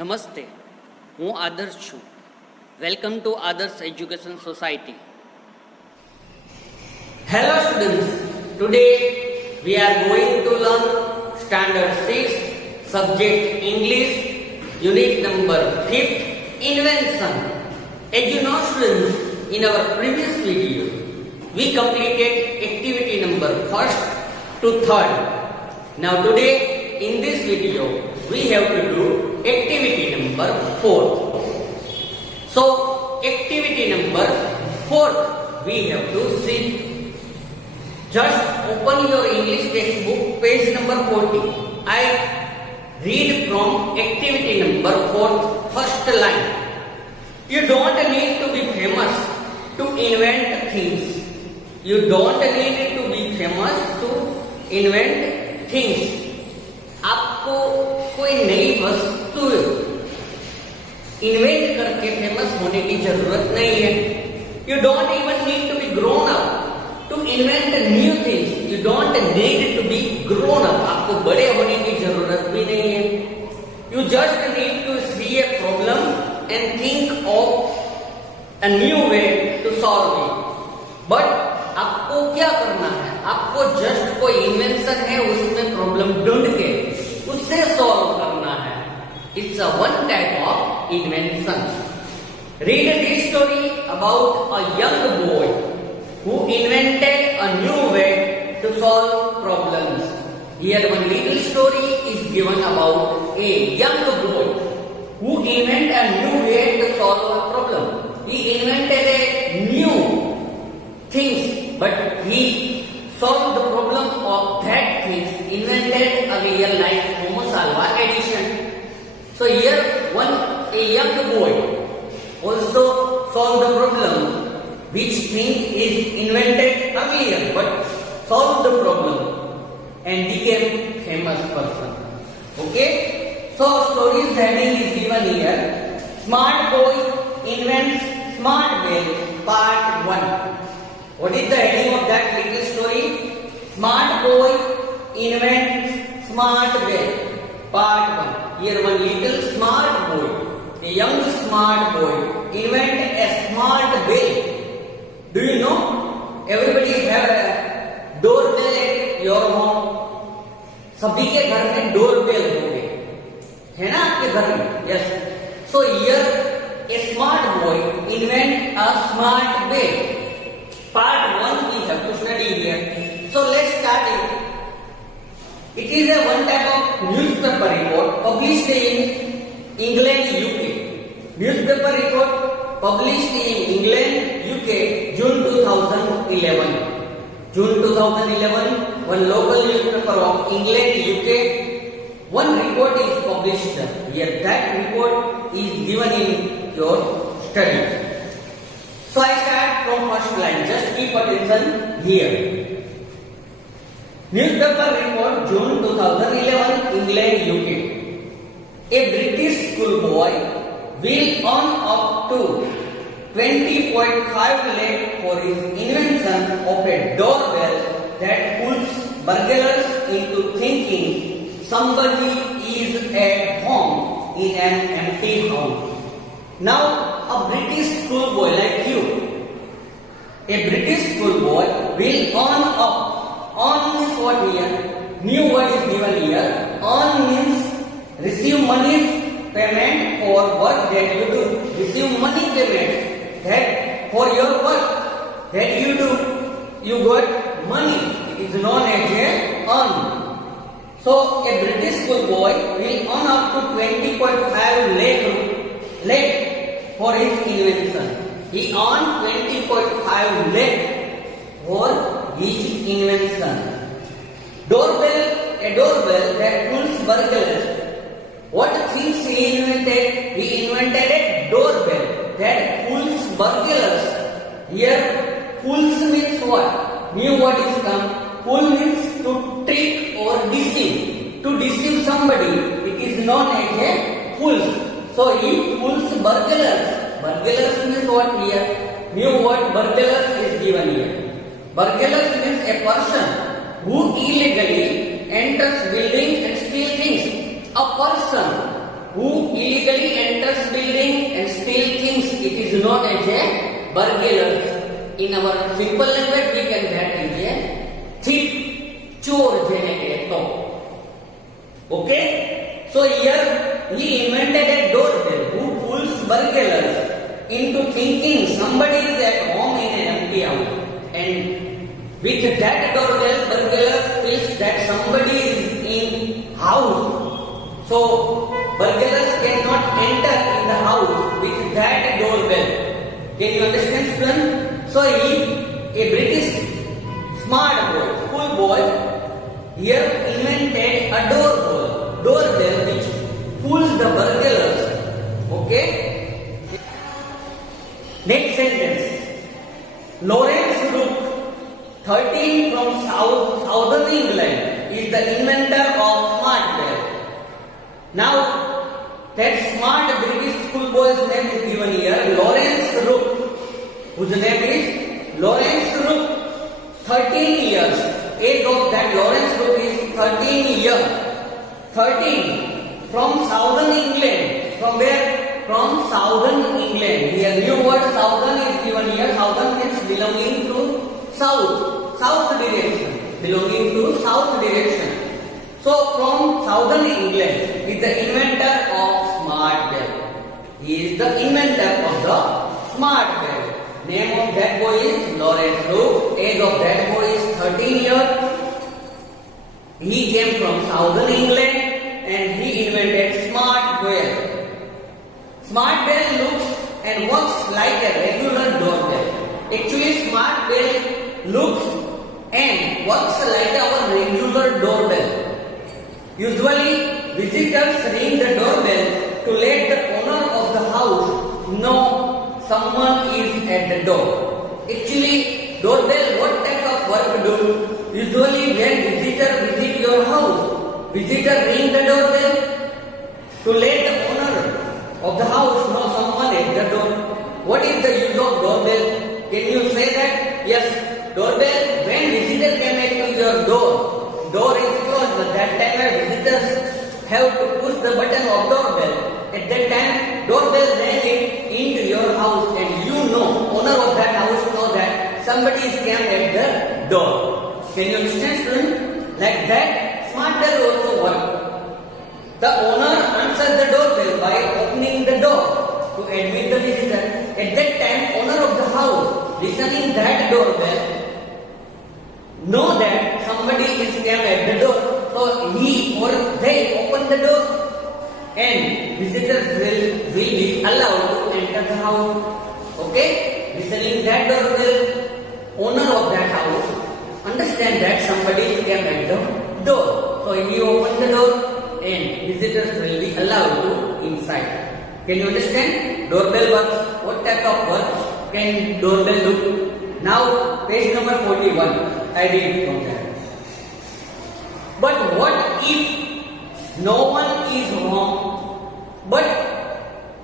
નમસ્તે, હું આદર્શ છું. વેલકમ ટુ આદર્શ education society. Hello students, today we are going to learn standard 6 subject English unit number 5 invention. As you know students, in our previous video we completed activity number 1st to 3rd. Now today in this video we have to do activity number 4th. So activity number 4th we have to see. Just open your English textbook page number 40. I read from activity number 4th first line. You don't need to be famous to invent things. You don't need to be famous to invent things. आपको कोई नई वस्तु invent करके famous होने की जरूरत नहीं है. You don't even need to be grown up to invent new things. You don't need to be grown up. आपको बड़े होने की जरूरत भी नहीं है. You just need to see a problem and think of a new way to solve it. But आपको क्या करना है? आपको जस्ट कोई इन्वेंशन है, उसमें प्रॉब्लम ढूंढ के उससे सॉल्व करना है. It's a one type of invention. Read this story about a young boy who invented a new way to solve problems. Here one little story is given about a young boy who invented a new way to solve a problem. He invented a new things, but he solved the problem of that things invented a real life Homo salva addition. So here a young boy also solved the problem which thing is invented earlier but solved the problem and became famous person. Okay, so story's heading is given here. Smart boy invents smart bell, part 1. What is the heading of that little story? Smart boy invents smart bell, part 1. Here one little smart boy, a young smart boy invent a smart bell. Do you know everybody have a doorbell at your home? सभी के घर में doorbell होंगे, है ना आपके घर में? Yes. So here a smart boy invent a smart bell. Part 1 we have to study here. So let's start it. It is a one type of newspaper report published in England, UK. Newspaper report published in England, UK, June 2011. June 2011, one local newspaper of England, UK, one report is published here. That report is given in your study. So I start from first line. Just keep attention here. Newspaper report, June 2011, England, UK. A British schoolboy will earn up to 20.5 lakh for his invention of a doorbell that fools burglars into thinking somebody is at home in an empty house. Now, a British schoolboy like you, a British schoolboy will earn up. Earn means what here? New word is given here. Earn means receive money payment for work that you do. Receive money payment that for your work that you do, you got money. It is known as a earn. So a British schoolboy will earn up to 20.5 lakh for his invention. He earned 20.5 lakh for his invention. Doorbell, a doorbell that fools burglars. What things he invented? He invented a doorbell that fools burglars. Here, fools means what? New word is come. Fool means to trick or deceive. To deceive somebody, it is known as a fool. So he fools burglars. Burglars means what here? New word burglars is given here. Burglars means a person who illegally enters building and steal things. A person who illegally enters building and steal things, it is known as a burglar. In our simple language, we can that is a thief, chor jene kehto. Okay? So here he invented a doorbell who fools burglars into thinking somebody is at home in an empty house. And with that doorbell, burglars feels that somebody is in house. So burglars cannot enter in the house with that doorbell. Can you understand, student? So he, a British smart boy, school boy, here invented a doorbell which fools the burglars. Okay? Next sentence. Lawrence Rook, 13 from southern England, is the inventor of smart bell. Now, that smart British schoolboy's name is given here, Lawrence Rook, whose name is Lawrence Rook, 13 years. Age of that Lawrence Rook is 13 years. 13 from southern England. From where? From southern England. Here, new word southern is given here. Southern means belonging to south direction. Belonging to south direction. So, from southern England is the inventor of smart bell. He is the inventor of the smart bell. Name of that boy is Lawrence Rook. Age of that boy is 13 years. He came from southern England and he invented smart bell. Smart bell looks and works like a regular doorbell. Actually, smart bell looks and works like our regular doorbell. Usually, visitors ring the doorbell to let the owner of the house know someone is at the door. Actually, doorbell, what type of work do? Usually, when visitor visit your house, visitor ring the doorbell to let the owner of the house know someone at the door. What is the use of doorbell? Can you say that? Yes, doorbell, when visitor came to your door is closed, but that time visitors have to push the button of doorbell. At that time, doorbell rang it into your house and you know, owner of that house know that somebody is came at the door. Can you understand, student? Like that, smart bell also works. The owner answers the doorbell by opening the door to admit the visitor. At that time, owner of the house listening that doorbell know that somebody is came at the door. So he or they open the door and visitors will be allowed to enter the house. Okay? Listening that doorbell, owner of that house understand that somebody came at the door. So he opened the door and visitors will be allowed to inside. Can you understand? Doorbell works. What type of works can doorbell do? Now, page number 41. I read from there. But what if no one is home? But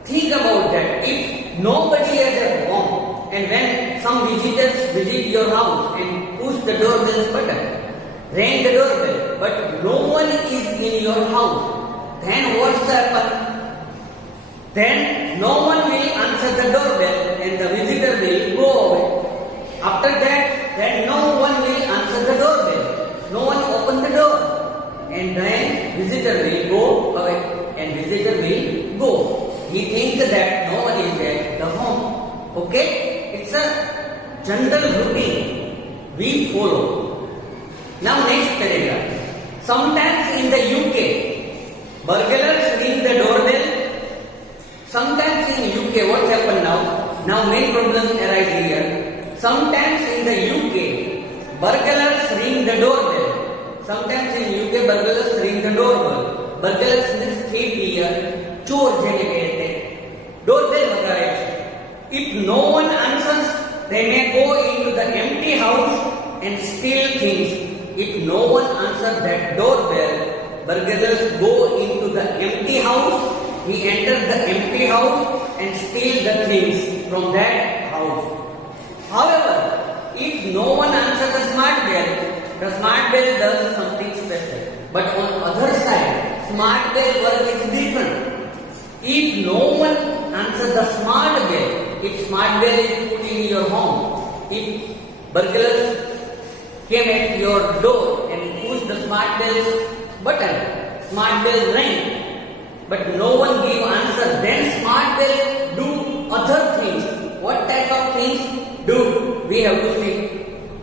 think about that. If nobody is at home and when some visitors visit your house and push the doorbell button, ring the doorbell, but no one is in your house, then what's happen? Then no one will answer the doorbell and the visitor will go away. After that, then no one will answer the doorbell. No one open the door. And then visitor will go away and visitor will go. He thinks that no one is at the home. Okay? It's a general routine we follow. Now next paragraph. Sometimes in the UK, burglars ring the doorbell. Sometimes in UK, what happened now? Now main problem arises here. Sometimes in the UK, burglars ring the doorbell. Sometimes in UK, burglars ring the doorbell. Burglars means thief here. चोर जेने कहते हैं. Doorbell बगाड़े. If no one answers, they may go into the empty house and steal things. If no one answers that doorbell, burglars go into the empty house. He enters the empty house and steal the things from that house. However, if no one answers the smart bell does something special. But on other side, smart bell work is different. smart bell is put in your home, if burglars came at your door and pushed the smart bell button, smart bell rang, but no one gave answer, then smart bell do other things. What type of things do we have to see?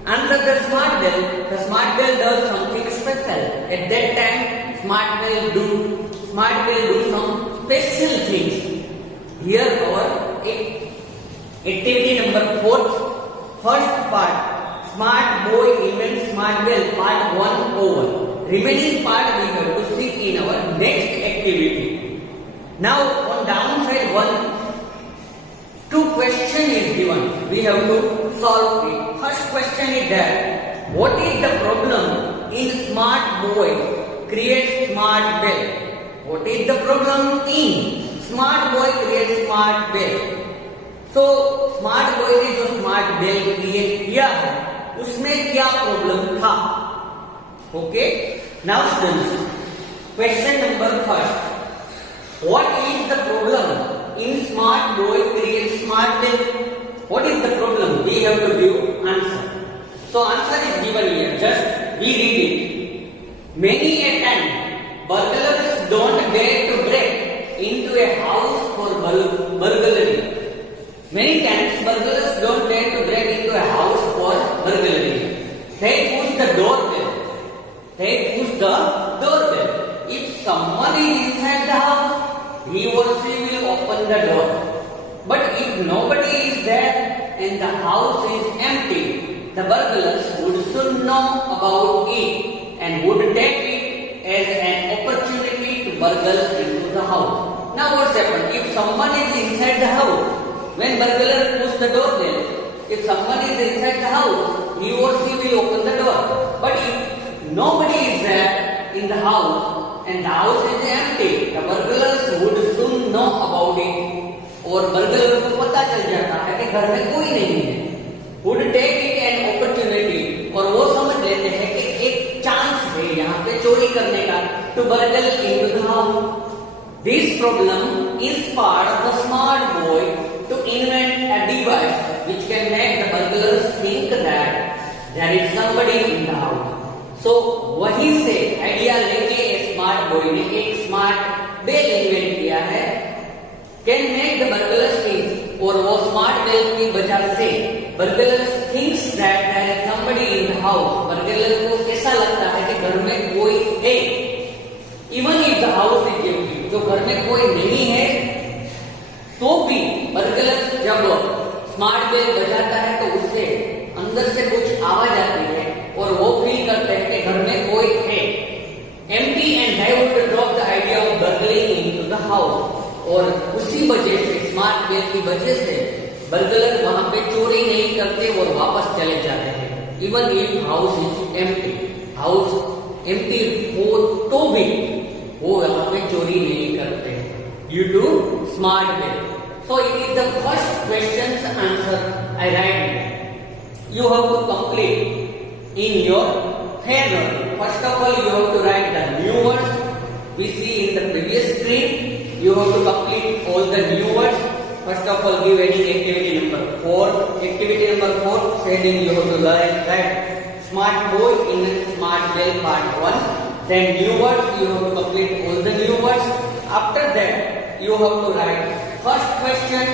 Answer the smart bell does something special. At that time, smart bell do some special things. Here our activity number 4, first part, smart boy invents smart bell, part 1 over. Remaining part we have to see in our next activity. Now on downside 2 question is given. We have to solve it. First question is that what is the problem in smart boy creates smart bell? What is the problem in smart boy creates smart bell? So smart boy ने जो smart bell create किया है उसमें क्या problem था? Okay, now students, question number 1, what is the problem in smart boy create smart bell? What is the problem? We have to give answer. So answer is given here, just we read it. Many a time burglars don't dare to break into a house for burglary. Many times burglars don't dare to break into a house for burglary. They push the doorbell. If someone is inside the house, he or she will open the door. But if nobody is there and the house is empty, the burglars would soon know about it and would take it as an opportunity to burgle into the house. Now what's happened? If someone is inside the house, when burglar push the doorbell, if someone is inside the house, he or she will open the door. But if nobody is there in the house and the house is empty, the burglars would soon know about it. और burglar को पता चल जाता है कि घर में कोई नहीं है. Would take it an opportunity, और वो समझ लेते हैं कि एक चांस है यहाँ पे चोरी करने का, to burgle into the house. This problem inspired the smart boy to invent a device which can make the burglars think that there is somebody in the house. So वहीं से आइडिया लेके smart boy ने एक smart bell invent किया है, can make the burglars think, और वो smart bell की वजह से burglars thinks that there is somebody in the house. burglar को ऐसा लगता है कि घर में कोई है, even if the house is empty. जो घर में कोई नहीं है तो भी burglar जब स्मार्ट बेल बजाता है तो उससे अंदर से कुछ आवाज आती है और वो फील करते हैं कि घर में कोई है. Empty and they would drop the idea of burgling into the house. और उसी वजह से स्मार्ट बेल की वजह से burglar वहां पे चोरी नहीं करते और वापस चले जाते हैं. Even if house is empty, house empty हो तो भी वो वहां पे चोरी नहीं करते due to smart bell. So it is the first question's answer I write. You have to complete in your handwriting. First of all, you have to write the new words we see in the previous screen. You have to complete all the new words. First of all, give any activity number 4. Activity number 4 saying you have to write smart boy in smart bell part 1. Then new words, you have to complete all the new words. After that, you have to write first question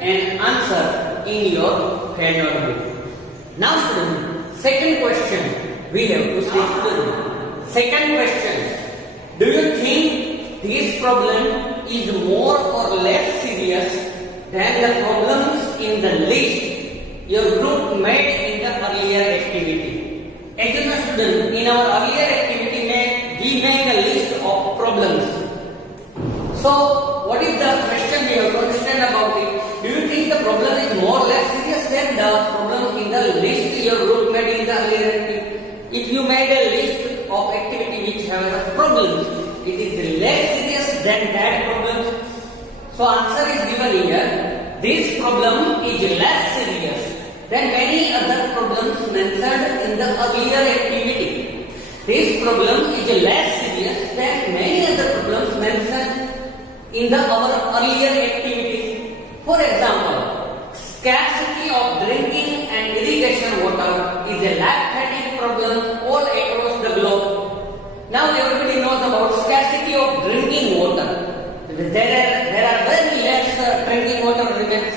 and answer in your handout book. Now student, second question we have to see. Second question, do you think this problem is more or less serious than the problems in the list your group made in the earlier activity? As you know student, in our earlier activity we make a list of problems. So what is the question we have to understand about it? Do you think the problem is more or less serious than the problem in the list your group made in the earlier activity? If you made a list of activity which have problems, it is less serious than that problem. So answer is given here. This problem is less serious than many other problems mentioned in the earlier activity. This problem is less serious than many other problems mentioned in our earlier activity. For example, Scarcity of drinking and irrigation water is a life-threatening problem all across the globe. Now everybody knows about scarcity of drinking water. There are very less drinking water remains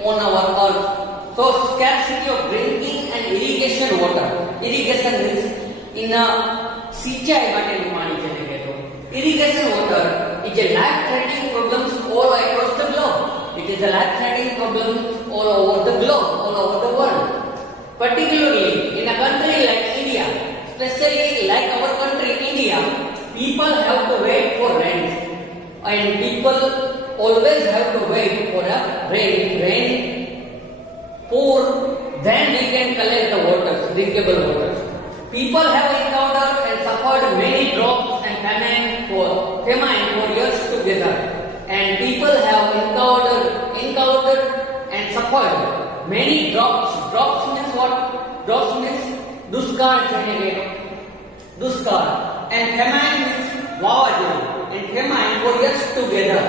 on our earth. So scarcity of drinking and irrigation water. Irrigation means in a સિંચાઈ માટેનું પાણી જેને કહેતો. Irrigation water is a life-threatening problem all across the globe. It is a life-threatening problem all over the globe, all over the world. Particularly in a country like India, especially like our country India, people have to wait for rain, and people always have to wait for a rain pour, then we can collect the waters, drinkable waters. People have encountered and suffered many droughts and famine for years together, and people have encountered and suffered many droughts. Droughts means what? Droughts means duskar and famine means vavajuru and famine for years together.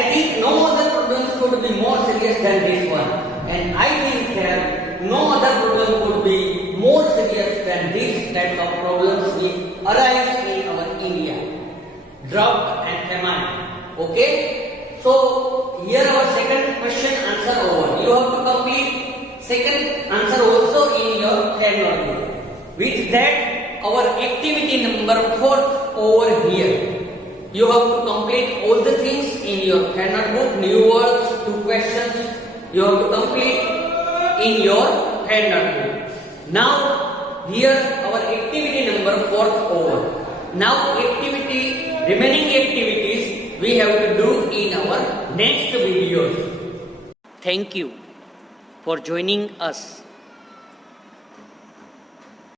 I think no other problems could be more serious than this one, and I think that no other problem could be more serious than these types of problems which arise in our India. Drought and famine. Okay? So here our second question answer over. You have to complete second answer also in your hand notebook. With that, our activity number 4 over here. You have to complete all the things in your hand notebook. New words, 2 questions. You have to complete in your hand notebook. Now, here our activity number 4 over. Now, remaining activities we have to do in our next videos. Thank you for joining us.